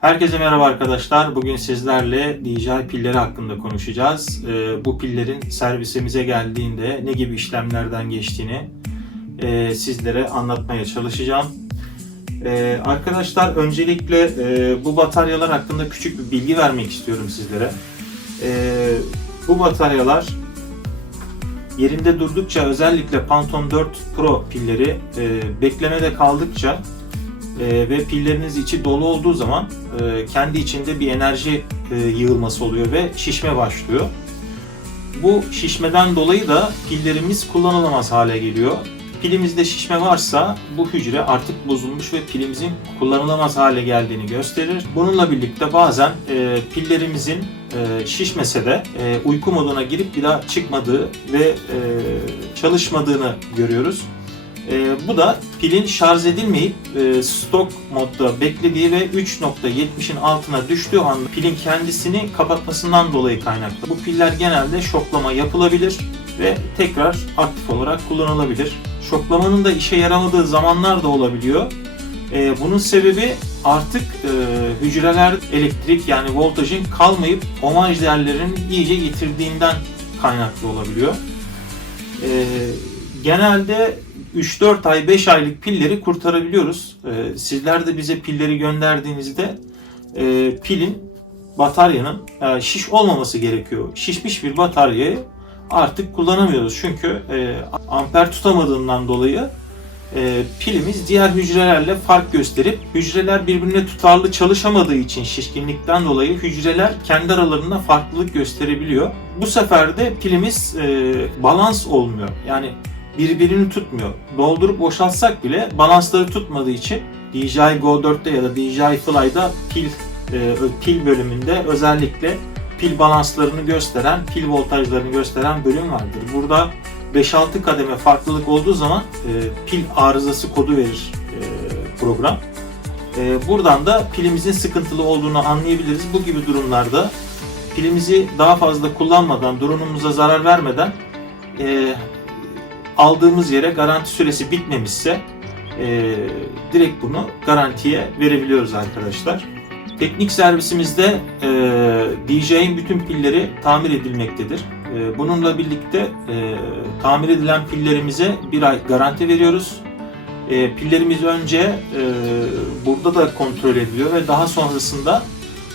Herkese merhaba arkadaşlar. Bugün sizlerle DJI pilleri hakkında konuşacağız. Ee, bu pillerin servisimize geldiğinde ne gibi işlemlerden geçtiğini e, sizlere anlatmaya çalışacağım. Ee, arkadaşlar öncelikle e, bu bataryalar hakkında küçük bir bilgi vermek istiyorum sizlere. Ee, bu bataryalar yerinde durdukça özellikle Pantone 4 Pro pilleri e, beklemede kaldıkça e, ve pilleriniz içi dolu olduğu zaman e, kendi içinde bir enerji e, yığılması oluyor ve şişme başlıyor. Bu şişmeden dolayı da pillerimiz kullanılamaz hale geliyor. Pilimizde şişme varsa bu hücre artık bozulmuş ve pilimizin kullanılamaz hale geldiğini gösterir. Bununla birlikte bazen e, pillerimizin e, şişmese de e, uyku moduna girip bir daha çıkmadığı ve e, çalışmadığını görüyoruz. E, bu da pilin şarj edilmeyip e, stok modda beklediği ve 3.70'in altına düştüğü anda pilin kendisini kapatmasından dolayı kaynaklı. Bu piller genelde şoklama yapılabilir ve tekrar aktif olarak kullanılabilir. Şoklamanın da işe yaramadığı zamanlar da olabiliyor. E, bunun sebebi artık e, hücreler elektrik yani voltajın kalmayıp omaj değerlerini iyice yitirdiğinden kaynaklı olabiliyor. E, genelde 3-4 ay 5 aylık pilleri kurtarabiliyoruz. Ee, sizler de bize pilleri gönderdiğinizde e, pilin bataryanın e, şiş olmaması gerekiyor. Şişmiş bir bataryayı artık kullanamıyoruz. Çünkü e, amper tutamadığından dolayı pilimiz diğer hücrelerle fark gösterip hücreler birbirine tutarlı çalışamadığı için şişkinlikten dolayı hücreler kendi aralarında farklılık gösterebiliyor. Bu sefer de pilimiz balans olmuyor. Yani birbirini tutmuyor. Doldurup boşaltsak bile balansları tutmadığı için DJI Go 4'te ya da DJI Fly'da pil e, pil bölümünde özellikle pil balanslarını gösteren, pil voltajlarını gösteren bölüm vardır. Burada 5-6 kademe farklılık olduğu zaman e, pil arızası kodu verir e, program. E, buradan da pilimizin sıkıntılı olduğunu anlayabiliriz. Bu gibi durumlarda pilimizi daha fazla kullanmadan, drone'umuza zarar vermeden e, aldığımız yere garanti süresi bitmemişse e, direkt bunu garantiye verebiliyoruz arkadaşlar. Teknik servisimizde e, DJ'in bütün pilleri tamir edilmektedir. E, bununla birlikte e, tamir edilen pillerimize bir ay garanti veriyoruz. E, pillerimiz önce e, burada da kontrol ediliyor ve daha sonrasında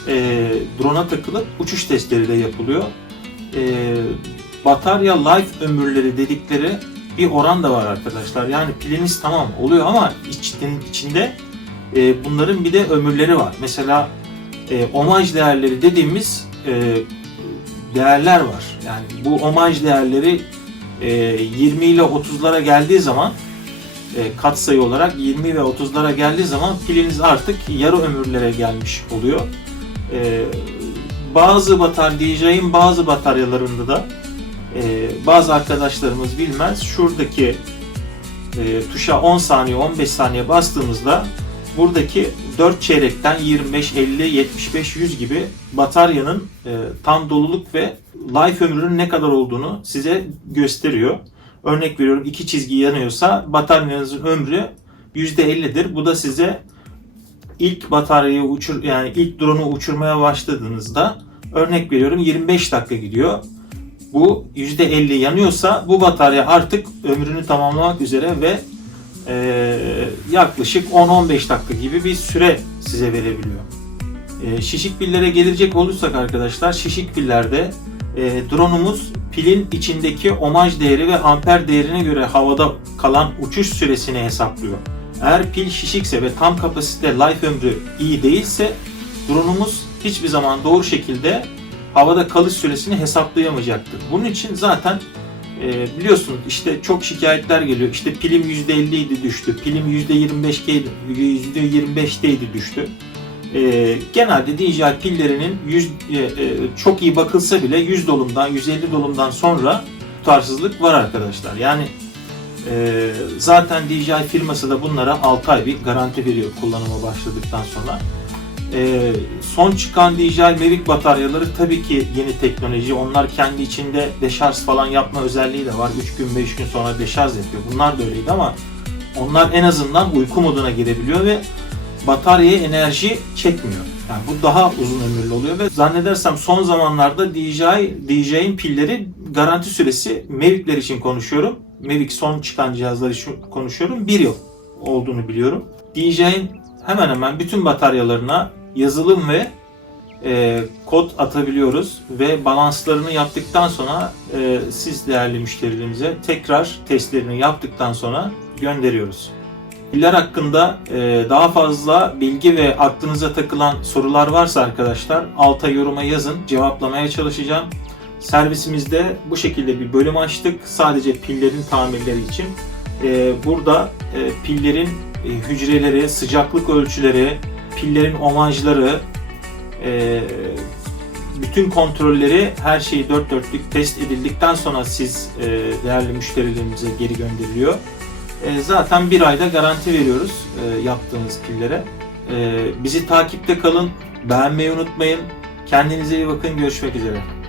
e, drone'a takılıp uçuş testleri de yapılıyor. E, batarya life ömürleri dedikleri bir oran da var arkadaşlar. Yani piliniz tamam oluyor ama içtin, içinde e, bunların bir de ömürleri var. Mesela e, omaj değerleri dediğimiz e, değerler var. Yani bu omaj değerleri e, 20 ile 30'lara geldiği zaman e, katsayı olarak 20 ve 30'lara geldiği zaman piliniz artık yarı ömürlere gelmiş oluyor. E, bazı batar DJ'in bazı bataryalarında da e, bazı arkadaşlarımız bilmez. Şuradaki e, tuşa 10 saniye 15 saniye bastığımızda buradaki 4 çeyrekten 25, 50, 75, 100 gibi bataryanın e, tam doluluk ve life ömrünün ne kadar olduğunu size gösteriyor. Örnek veriyorum iki çizgi yanıyorsa bataryanızın ömrü %50'dir. Bu da size ilk bataryayı uçur yani ilk drone'u uçurmaya başladığınızda örnek veriyorum 25 dakika gidiyor bu %50 yanıyorsa bu batarya artık ömrünü tamamlamak üzere ve e, yaklaşık 10-15 dakika gibi bir süre size verebiliyor. E, şişik pillere gelecek olursak arkadaşlar şişik pillerde e, drone'umuz pilin içindeki omaj değeri ve amper değerine göre havada kalan uçuş süresini hesaplıyor. Eğer pil şişikse ve tam kapasite life ömrü iyi değilse drone'umuz hiçbir zaman doğru şekilde havada kalış süresini hesaplayamayacaktır. Bunun için zaten e, biliyorsunuz işte çok şikayetler geliyor. İşte pilim %50 idi düştü, pilim %25'teydi, %25'teydi düştü. E, genelde DJI pillerinin 100, e, e, çok iyi bakılsa bile 100 dolumdan, 150 dolumdan sonra tutarsızlık var arkadaşlar. Yani e, zaten DJI firması da bunlara 6 ay bir garanti veriyor kullanıma başladıktan sonra. E, son çıkan DJI Mavic bataryaları tabii ki yeni teknoloji. Onlar kendi içinde deşarj falan yapma özelliği de var. 3 gün 5 gün sonra deşarj yapıyor. Bunlar da öyleydi ama onlar en azından uyku moduna girebiliyor ve bataryaya enerji çekmiyor. Yani bu daha uzun ömürlü oluyor ve zannedersem son zamanlarda DJI, DJI'nin pilleri garanti süresi Mavic'ler için konuşuyorum. Mavic son çıkan cihazlar için konuşuyorum. Bir yıl olduğunu biliyorum. DJI'nin hemen hemen bütün bataryalarına yazılım ve e, kod atabiliyoruz ve balanslarını yaptıktan sonra e, siz değerli müşterilerimize tekrar testlerini yaptıktan sonra gönderiyoruz. Piller hakkında e, daha fazla bilgi ve aklınıza takılan sorular varsa arkadaşlar alta yoruma yazın cevaplamaya çalışacağım. Servisimizde bu şekilde bir bölüm açtık sadece pillerin tamirleri için. E, burada e, pillerin e, hücreleri, sıcaklık ölçüleri, pillerin omajları, e, bütün kontrolleri her şeyi dört dörtlük test edildikten sonra siz e, değerli müşterilerimize geri gönderiliyor. E, zaten bir ayda garanti veriyoruz e, yaptığınız pillere. E, bizi takipte kalın, beğenmeyi unutmayın. Kendinize iyi bakın, görüşmek üzere.